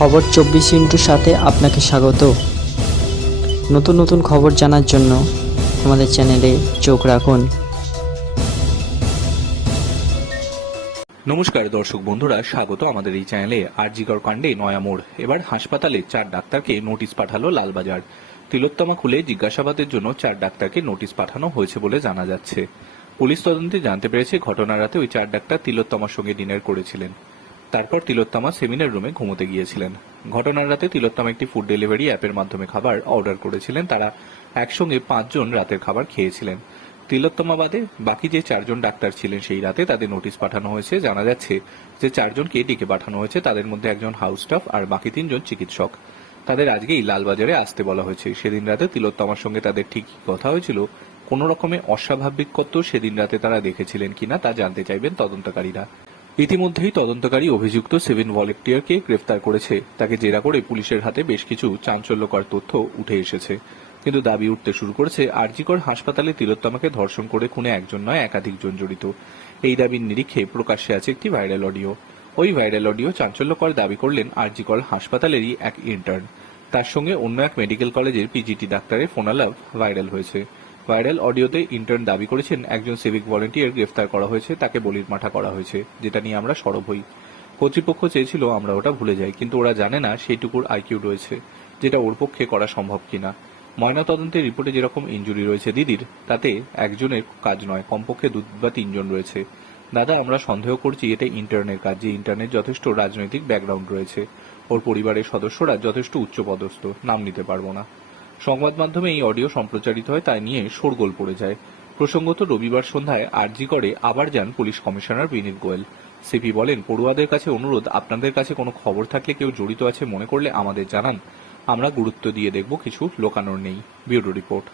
খবর চব্বিশ ইন্টুর সাথে আপনাকে স্বাগত। নতুন নতুন খবর জানার জন্য আমাদের চ্যানেলে চোখ রাখুন। নমস্কার দর্শক বন্ধুরা, স্বাগত আমাদের এই চ্যানেলে আরজিকর কাণ্ডে নয়া মোড়। এবার হাসপাতালে চার ডাক্তারকে নোটিশ পাঠালো লালবাজার। তিলোত্তমা খুলে জিজ্ঞাসাবাদের জন্য চার ডাক্তারকে নোটিশ পাঠানো হয়েছে বলে জানা যাচ্ছে। পুলিশ তদন্তে জানতে পেরেছে ঘটনা রাতে ওই চার ডাক্তার তিলোত্তমার সঙ্গে ডিনার করেছিলেন। তারপর তিলোত্তমা সেমিনার রুমে ঘুমোতে গিয়েছিলেন। ঘটনার রাতে তিলোত্তমা একটি ফুড ডেলিভারি অ্যাপের মাধ্যমে খাবার অর্ডার করেছিলেন। তারা একসঙ্গে পাঁচজন রাতের খাবার খেয়েছিলেন। তিলোত্তমা বাদে বাকি যে চারজন ডাক্তার ছিলেন সেই রাতে তাদের নোটিশ পাঠানো হয়েছে। জানা যাচ্ছে যে চারজনকে ডেকে পাঠানো হয়েছে। তাদের মধ্যে একজন হাউস স্টাফ আর বাকি তিনজন চিকিৎসক। তাদের আজকেই লালবাজারে আসতে বলা হয়েছে। সেদিন রাতে তিলোত্তমার সঙ্গে তাদের ঠিক কথা হয়েছিল কোন রকমের অস্বাভাবিকত্ব সেদিন রাতে তারা দেখেছিলেন কিনা তা জানতে চাইবেন তদন্তকারীরা। ইতিমধ্যেই তদন্তকারী অভিযুক্ত সেভেন ভলেন্টিয়ারকে গ্রেফতার করেছে। তাকে জেরা করে পুলিশের হাতে বেশ কিছু চাঞ্চল্যকর তথ্য উঠে এসেছে। কিন্তু দাবি উঠতে শুরু করেছে, আরজিকর হাসপাতালে তিলোত্তমাকে ধর্ষণ করে খুনে একজন নয়, একাধিকজন জড়িত। এই দাবির নিরিখে প্রকাশ্যে আছে একটি ভাইরাল অডিও। ওই ভাইরাল অডিও চাঞ্চল্যকর দাবি করলেন আরজিকর হাসপাতালেরই এক ইন্টার্ন তার সঙ্গে অন্য এক মেডিকেল কলেজের পিজিটি ডাক্তারের ফোনালাভ ভাইরাল হয়েছে। ভাইরাল অডিওতে ইন্টার্ন দাবি করেছেন, একজন সিভিক ভলেন্টিয়ার গ্রেফতার করা হয়েছে, তাকে বলির মাঠা করা হয়েছে, যেটা নিয়ে আমরা সরব হই। কর্তৃপক্ষ চেয়েছিল আমরা ওটা ভুলে যাই, কিন্তু ওরা জানে না সেইটুকুর আইকিউ রয়েছে, যেটা ওর পক্ষে করা সম্ভব কিনা। ময়নাতদন্তের রিপোর্টে যেরকম ইনজুরি রয়েছে দিদির, তাতে একজনের কাজ নয়, কমপক্ষে দু বা তিনজন রয়েছে। দাদা, আমরা সন্দেহ করছি এটা ইন্টার্নের কাজ, যে ইন্টার্নের যথেষ্ট রাজনৈতিক ব্যাকগ্রাউন্ড রয়েছে। ওর পরিবারের সদস্যরা যথেষ্ট উচ্চপদস্থ, নাম নিতে পারব না। সংবাদ মাধ্যমে এই অডিও সম্প্রচারিত হয়, তাই নিয়ে শোরগোল পড়ে যায়। প্রসঙ্গত, রবিবার সন্ধ্যায় আরজি করে আবার যান police commissioner Vineet Goyal. CP বলেন, পড়ুয়াদের কাছে অনুরোধ, আপনাদের কাছে কোনো খবর থাকলে কেউ জড়িত আছে মনে করলে আমাদের জানান। আমরা গুরুত্ব দিয়ে দেখব, কিছু লোকানোর নেই। Bureau report.